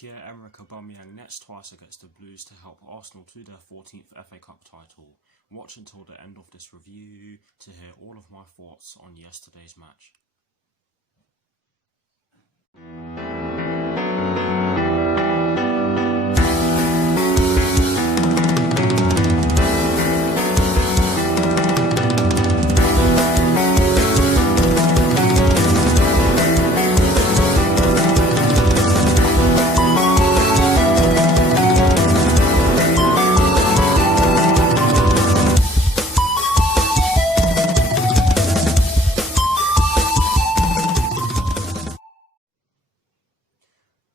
Pierre-Emerick Aubameyang nets twice against the Blues to help Arsenal to their 14th FA Cup title. Watch until the end of this review to hear all of my thoughts on yesterday's match.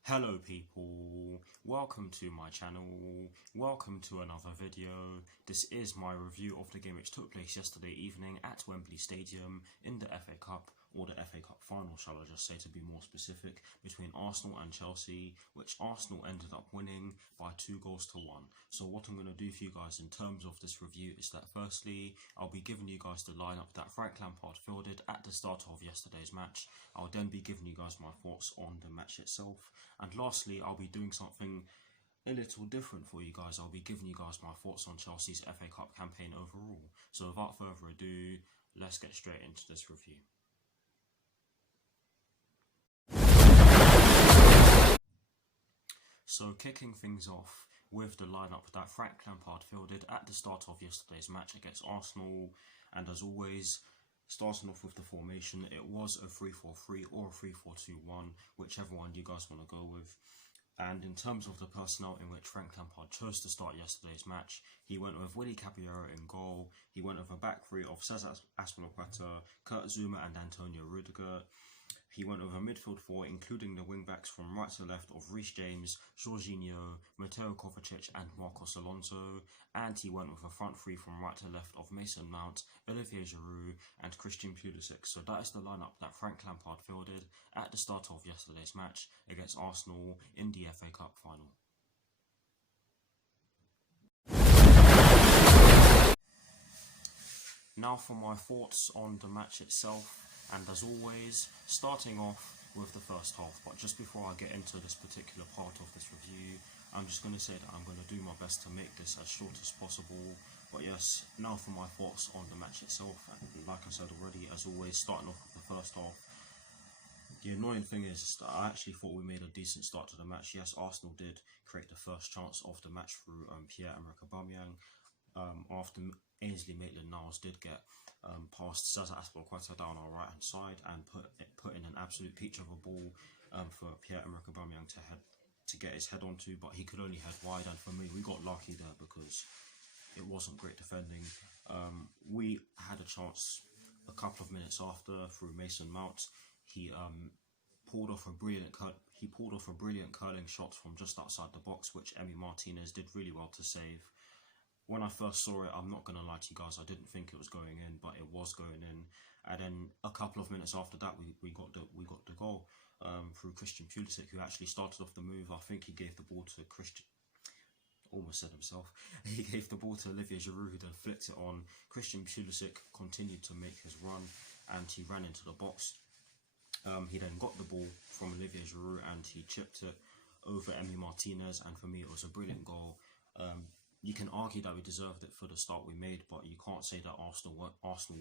Hello people, welcome to my channel, welcome to another video. This is my review of the game which took place yesterday evening at Wembley Stadium in the FA Cup, or the FA Cup final shall I just say to be more specific, between Arsenal and Chelsea, which Arsenal ended up winning by 2-1. So what I'm going to do for you guys in terms of this review is that firstly, I'll be giving you guys the lineup that Frank Lampard fielded at the start of yesterday's match. I'll then be giving you guys my thoughts on the match itself. And lastly, I'll be doing something a little different for you guys. I'll be giving you guys my thoughts on Chelsea's FA Cup campaign overall. So without further ado, let's get straight into this review. So kicking things off with the lineup that Frank Lampard fielded at the start of yesterday's match against Arsenal, and as always, starting off with the formation, it was a 3-4-3 or a 3-4-2-1, whichever one you guys want to go with. And in terms of the personnel in which Frank Lampard chose to start yesterday's match, he went with Willy Caballero in goal. He went with a back three of Cesar Azpilicueta, Kurt Zouma and Antonio Rudiger. He went with a midfield four, including the wing-backs from right to left of Reece James, Jorginho, Mateo Kovacic and Marcos Alonso, and he went with a front three from right to left of Mason Mount, Olivier Giroud and Christian Pulisic. So that is the lineup that Frank Lampard fielded at the start of yesterday's match against Arsenal in the FA Cup final. Now for my thoughts on the match itself. And as always, starting off with the first half, but just before I get into this particular part of this review, I'm just going to say that I'm going to do my best to make this as short as possible. But yes, now for my thoughts on the match itself, and like I said already, as always, starting off with the first half. The annoying thing is that I actually thought we made a decent start to the match. Yes, Arsenal did create the first chance of the match through Pierre-Emerick Aubameyang, after Ainsley Maitland-Niles did get past Cesar Azpilicueta down our right hand side and put in an absolute peach of a ball for Pierre-Emerick Aubameyang to get his head onto, but he could only head wide, and for me we got lucky there because it wasn't great defending. We had a chance a couple of minutes after through Mason Mount. He pulled off a brilliant curling shot from just outside the box, which Emi Martinez did really well to save. When I first saw it, I'm not going to lie to you guys, I didn't think it was going in, but it was going in. And then a couple of minutes after that, we got the goal through Christian Pulisic, who actually started off the move. I think he gave the ball to He gave the ball to Olivier Giroud, who then flicked it on. Christian Pulisic continued to make his run, and he ran into the box. He then got the ball from Olivier Giroud, and he chipped it over Emi Martinez, and for me it was a brilliant goal. You can argue that we deserved it for the start we made, but you can't say that Arsenal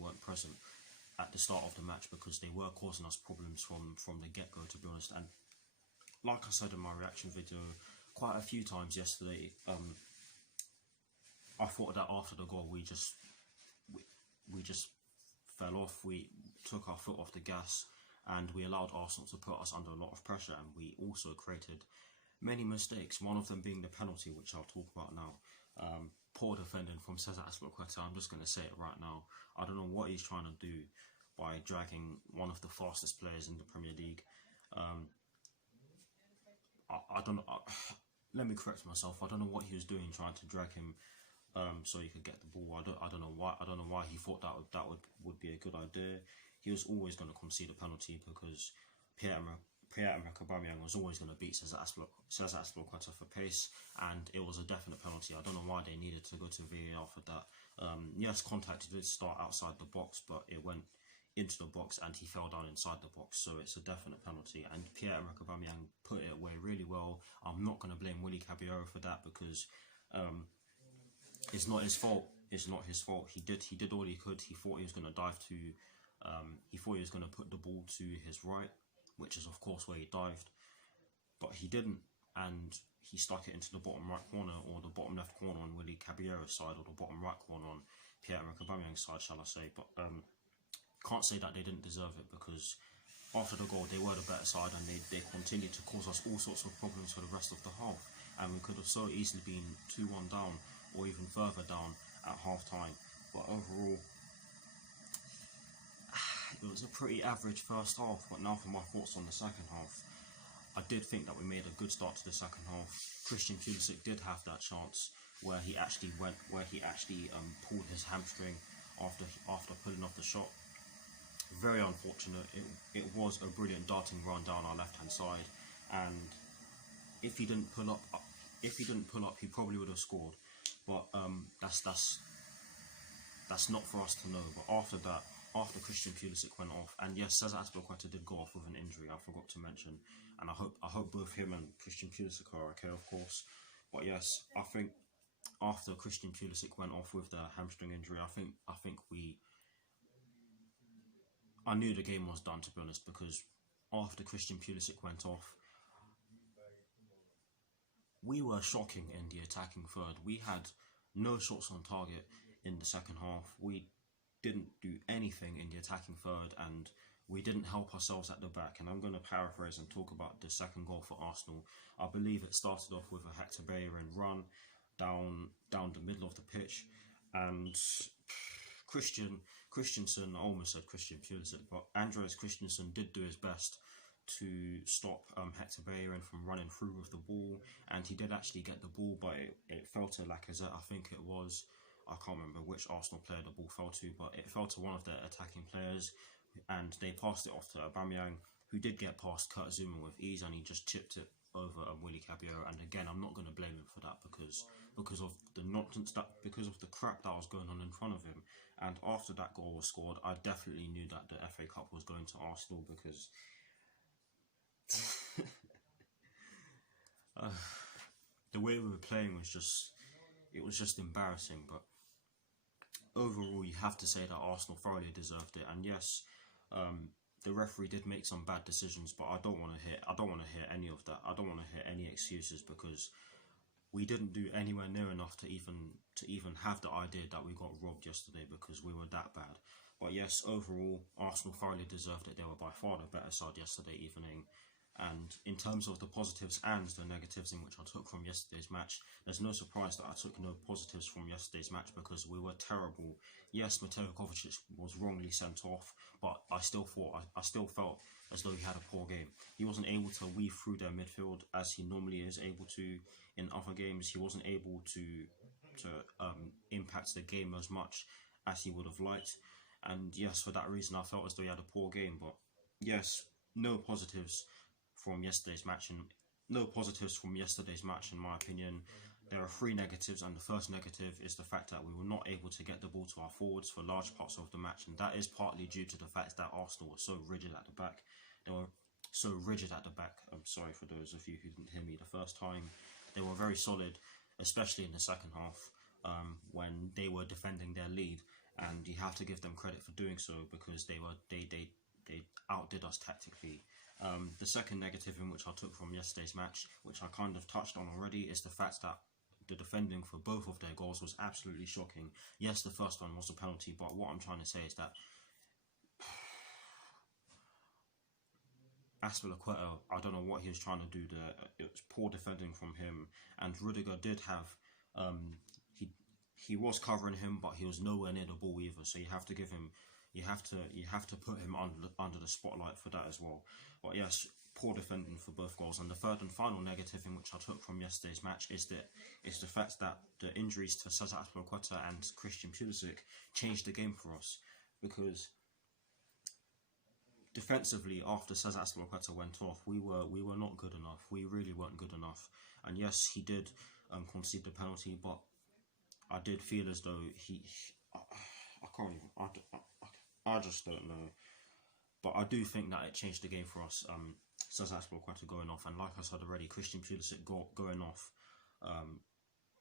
weren't present at the start of the match, because they were causing us problems from the get-go, to be honest. And like I said in my reaction video quite a few times yesterday, I thought that after the goal we just fell off. We took our foot off the gas and we allowed Arsenal to put us under a lot of pressure, and we also created many mistakes, one of them being the penalty, which I'll talk about now. Poor defending from Cesar Azpilicueta. I'm just going to say it right now. I don't know what he's trying to do by dragging one of the fastest players in the Premier League. I don't know. Let me correct myself. I don't know what he was doing trying to drag him so he could get the ball. I don't know why he thought that would be a good idea. He was always going to concede a penalty because Pierre-Emerick Aubameyang was always going to beat Cesar Azpilicueta for pace, and it was a definite penalty. I don't know why they needed to go to VAR for that. Yes, contact did start outside the box, but it went into the box and he fell down inside the box, so it's a definite penalty. And Pierre-Emerick Aubameyang put it away really well. I'm not going to blame Willy Caballero for that because it's not his fault. It's not his fault. He did all he could. He thought he was going to dive to, he thought he was going to put the ball to his right, which is of course where he dived, but he didn't, and he stuck it into the bottom right corner or the bottom left corner on Willy Caballero's side, or the bottom right corner on Pierre-Emerick Aubameyang's side, shall I say. But can't say that they didn't deserve it, because after the goal they were the better side and they continued to cause us all sorts of problems for the rest of the half, and we could have so easily been 2-1 down or even further down at half time. But overall, it was a pretty average first half. But now for my thoughts on the second half. I did think that we made a good start to the second half. Christian Pulisic did have that chance where he actually pulled his hamstring after pulling off the shot. Very unfortunate. It was a brilliant darting run down our left hand side, and if he didn't pull up, he probably would have scored. But that's not for us to know. But after that, after Christian Pulisic went off, and yes, Cesar Azpilicueta did go off with an injury, I forgot to mention, and I hope both him and Christian Pulisic are okay, of course. But yes, I think after Christian Pulisic went off with the hamstring injury, I knew the game was done, to be honest, because after Christian Pulisic went off, we were shocking in the attacking third. We had no shots on target in the second half. We didn't do anything in the attacking third, and we didn't help ourselves at the back. And I'm going to paraphrase and talk about the second goal for Arsenal. I believe it started off with a Hector Bellerin run down the middle of the pitch, and Christensen, I almost said Christian Pulisic, but Andreas Christensen did do his best to stop Hector Bellerin from running through with the ball, and he did actually get the ball, but it fell to Lacazette, I think it was. I can't remember which Arsenal player the ball fell to, but it fell to one of their attacking players, and they passed it off to Aubameyang, who did get past Kurt Zouma with ease, and he just chipped it over Willy Caballero. And again, I'm not going to blame him for that because of the nonsense, because of the crap that was going on in front of him. And after that goal was scored, I definitely knew that the FA Cup was going to Arsenal, because the way we were playing was just embarrassing. But overall, you have to say that Arsenal thoroughly deserved it. And yes, the referee did make some bad decisions, but I don't want to hear any of that. I don't want to hear any excuses, because we didn't do anywhere near enough to even have the idea that we got robbed yesterday, because we were that bad. But yes, overall, Arsenal thoroughly deserved it. They were by far the better side yesterday evening. And in terms of the positives and the negatives in which I took from yesterday's match, there's no surprise that I took no positives from yesterday's match, because we were terrible. Yes, Mateo Kovacic was wrongly sent off, but I still felt as though he had a poor game. He wasn't able to weave through their midfield as he normally is able to in other games. He wasn't able to impact the game as much as he would have liked. And yes, for that reason, I felt as though he had a poor game. But yes, no positives from yesterday's match, and no positives from yesterday's match in my opinion. There are three negatives, and the first negative is the fact that we were not able to get the ball to our forwards for large parts of the match, and that is partly due to the fact that Arsenal was so rigid at the back. They were so rigid at the back. I'm sorry for those of you who didn't hear me the first time. They were very solid, especially in the second half, when they were defending their lead, and you have to give them credit for doing so, because they outdid us tactically. The second negative in which I took from yesterday's match, which I kind of touched on already, is the fact that the defending for both of their goals was absolutely shocking. Yes, the first one was a penalty, but what I'm trying to say is that Azpilicueta, I don't know what he was trying to do there. It was poor defending from him, and Rudiger did have he was covering him, but he was nowhere near the ball either. So you have to give him, you have to put him under the spotlight for that as well. But yes, poor defending for both goals. And the third and final negative in which I took from yesterday's match is the fact that the injuries to Cesar Azpilicueta and Christian Pulisic changed the game for us, because defensively, after Cesar Azpilicueta went off, we were not good enough. We really weren't good enough. And yes, he did concede the penalty, but I did feel as though I just don't know. But I do think that it changed the game for us. Cesar Azpilicueta going off, and like I said already, Christian Pulisic going off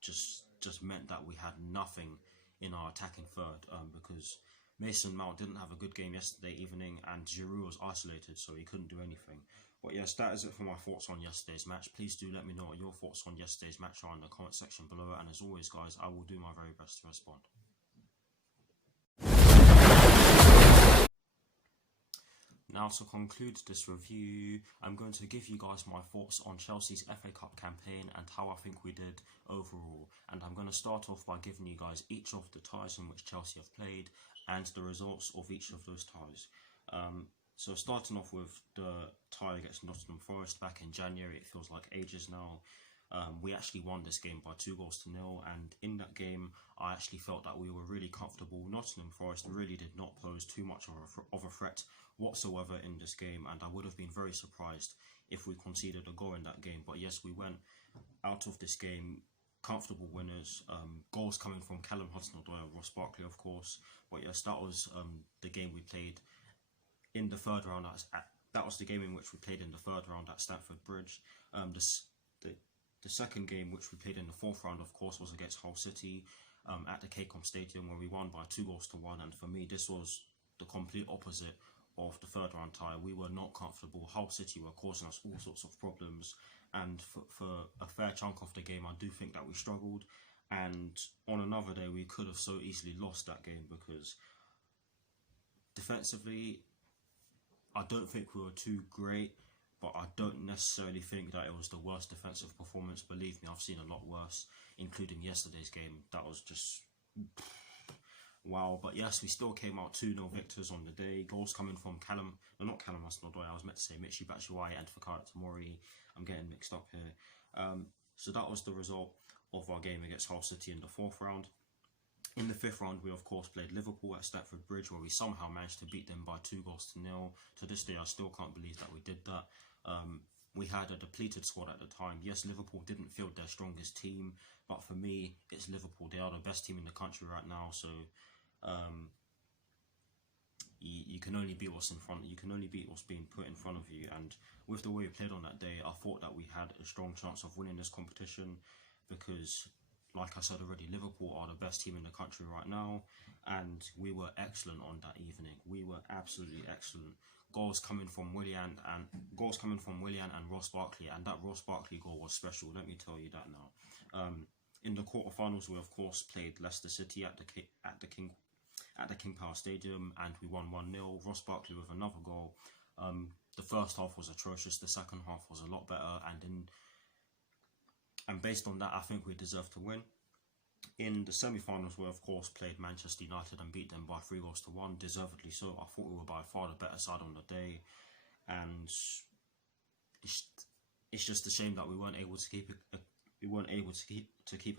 just meant that we had nothing in our attacking third, because Mason Mount didn't have a good game yesterday evening, and Giroud was isolated, so he couldn't do anything. But yes, that is it for my thoughts on yesterday's match. Please do let me know what your thoughts on yesterday's match are in the comment section below, and as always guys, I will do my very best to respond. Now, to conclude this review, I'm going to give you guys my thoughts on Chelsea's FA Cup campaign and how I think we did overall. And I'm going to start off by giving you guys each of the ties in which Chelsea have played and the results of each of those ties. So starting off with the tie against Nottingham Forest back in January, it feels like ages now. We actually won this game by 2-0, and in that game I actually felt that we were really comfortable. Nottingham Forest really did not pose too much of a threat whatsoever in this game, and I would have been very surprised if we conceded a goal in that game. But yes, we went out of this game comfortable winners. Goals coming from Callum Hudson-Odoi, Ross Barkley of course. But yes, that was the game we played in the third round. That was the game in which we played in the third round at Stamford Bridge. The second game, which we played in the fourth round, of course, was against Hull City at the KCOM Stadium, where we won by 2-1. And for me, this was the complete opposite of the third round tie. We were not comfortable. Hull City were causing us all sorts of problems. And for a fair chunk of the game, I do think that we struggled. And on another day, we could have so easily lost that game, because defensively, I don't think we were too great. But I don't necessarily think that it was the worst defensive performance. Believe me, I've seen a lot worse, including yesterday's game. That was just wow. But yes, we still came out 2-0 victors on the day. Goals coming from Callum Hudson-Odoi, I was meant to say Michy Batshuayi and Fikayo Tomori. I'm getting mixed up here. So that was the result of our game against Hull City in the fourth round. In the fifth round, we of course played Liverpool at Stamford Bridge, where we somehow managed to beat them by 2-0. To this day, I still can't believe that we did that. We had a depleted squad at the time. Yes, Liverpool didn't field their strongest team, but for me, it's Liverpool. They are the best team in the country right now. So you can only beat what's in front. You can only beat what's being put in front of you. And with the way we played on that day, I thought that we had a strong chance of winning this competition, because, like I said already, Liverpool are the best team in the country right now, and we were excellent on that evening. We were absolutely excellent. Goals coming from Willian and Ross Barkley, and that Ross Barkley goal was special. Let me tell you that now. In the quarterfinals, we of course played Leicester City at the King Power Stadium, and we won 1-0. Ross Barkley with another goal. The first half was atrocious. The second half was a lot better, and based on that, I think we deserve to win. In the semi-finals, we of course played Manchester United and beat them by 3-1, deservedly so. I thought we were by far the better side on the day, and it's just a shame that we weren't able to keep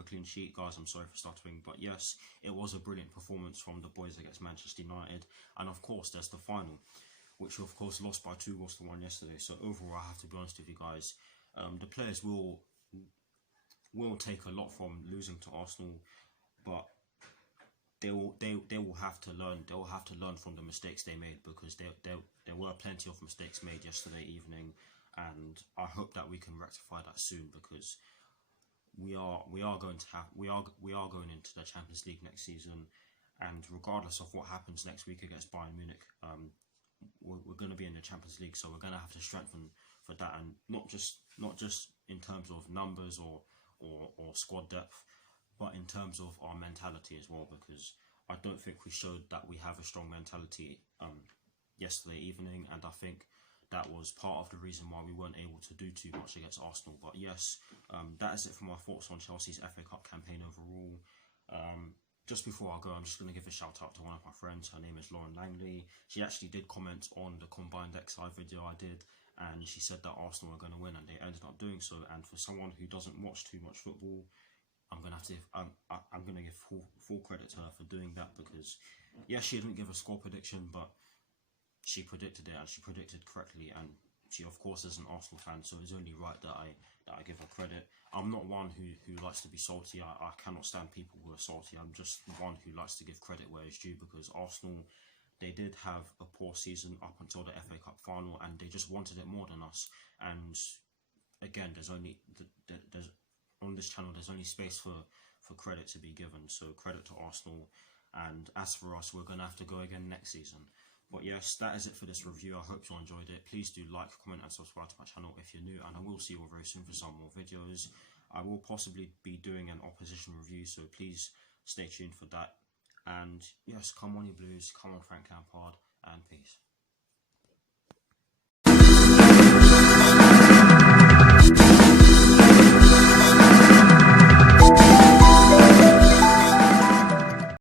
a clean sheet, guys. I'm sorry for stuttering, but yes, it was a brilliant performance from the boys against Manchester United. And of course, there's the final, which we of course lost by 2-1 yesterday. So overall, I have to be honest with you guys, the players will take a lot from losing to Arsenal, but they will have to learn. They will have to learn from the mistakes they made, because there were plenty of mistakes made yesterday evening, and I hope that we can rectify that soon, because we are going into the Champions League next season, and regardless of what happens next week against Bayern Munich, we're going to be in the Champions League, so we're going to have to strengthen for that, and not just in terms of numbers or squad depth, but in terms of our mentality as well, because I don't think we showed that we have a strong mentality yesterday evening, and I think that was part of the reason why we weren't able to do too much against Arsenal. But yes, that is it for my thoughts on Chelsea's FA Cup campaign overall. Just before I go, I'm just going to give a shout out to one of my friends. Her name is Lauren Langley. She actually did comment on the combined XI video I did, and she said that Arsenal were going to win, and they ended up doing so. And for someone who doesn't watch too much football, I'm going to give full credit to her for doing that, because yes, she didn't give a score prediction, but she predicted it, and she predicted correctly, and she of course is an Arsenal fan, so it's only right that I give her credit. I'm not one who likes to be salty. I cannot stand people who are salty. I'm just one who likes to give credit where it's due, because Arsenal, they did have a poor season up until the FA Cup final, and they just wanted it more than us. And again, there's on this channel there's only space for credit to be given. So credit to Arsenal, and as for us, we're gonna have to go again next season. But yes, that is it for this review. I hope you enjoyed it. Please do like, comment and subscribe to my channel if you're new, and I will see you all very soon for some more videos. I will possibly be doing an opposition review, so please stay tuned for that. And yes, come on you Blues, come on Frank Lampard, and peace.